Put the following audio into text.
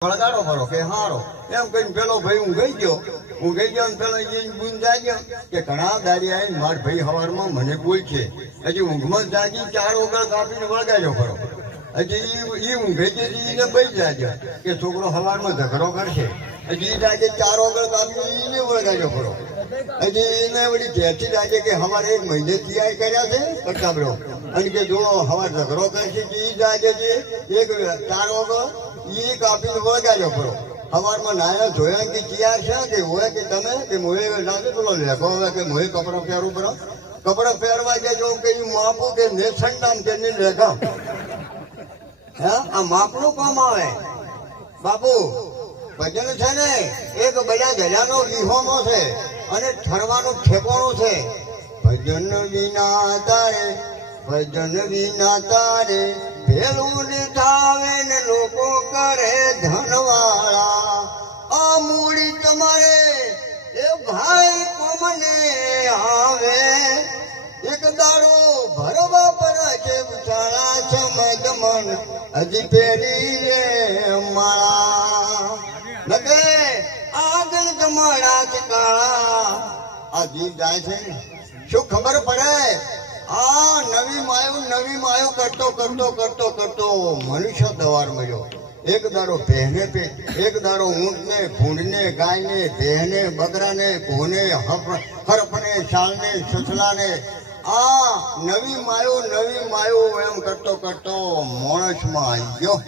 વળગાડો કરો કે હારો એમ કહીને પેલો ભાઈ હું ગઈ ગયો ને પેલો બુન જાગ્યો કે ઘણા દાડી આવીને માર ભાઈ હવારમાં મને બોલ છે હજી ઊંઘમાં જાગી 4 ઓગળ કાપીને વળગાડ્યો કરો હજી એ ઊંઘે છે એને બઈ જાગ્યો કે છોકરો હવારમાં ઝઘડો કરશે હજી જાગે 4 ઓગળ કાપીને એને વળગાડ્યો કરો હજી એને વળી ઘેરથી જાગે કે હવારે 1 મહિને તૈયાર કર્યા છે પટાબડો અને કે જો હવાર ઝઘડો કરશે એ જાગે છે 4 ઓગળ ઈ કાપીને વળગાડ્યો કરો હવારમાં નાયા જોયા કે તૈયાર છે કે હોય કે તમે કે મોએ લાગે પેલો લેખો હવે કે મોએ કપડા પહેરવું પડો કપડા પહેરવા જજો કે માપો કે નેશન નામ કે લેખા હા આ માપનું કામ આવે બાપુ ભજન છે ને એક બધા ગજાનો લીહોમો છે અને ઠરવાનું ઠેકોણું છે ભજન વિના તારે ભેલું ને થાવે ને લોકો કરે ધનવાળા આ મૂડી તમારે એ ભાઈ કોમને આવે એક દાડો ભરવા પર છે ઉછાળા સમજ મન હજી પેરી માળા લગે આગળ જમાડા ચકાળા આ જીવ જાય છે શું ખબર પડે આ નવી માયો કરતો મનુષ્ય દવાર મળ્યો એક દાડો ભેને એક દાડો ઊંટને ભૂંડને ગાયને ભેને બકરાને ભોને હરફને શાલને સસલાને આ નવી માયો એમ કરતો માણસમાં આવી ગયો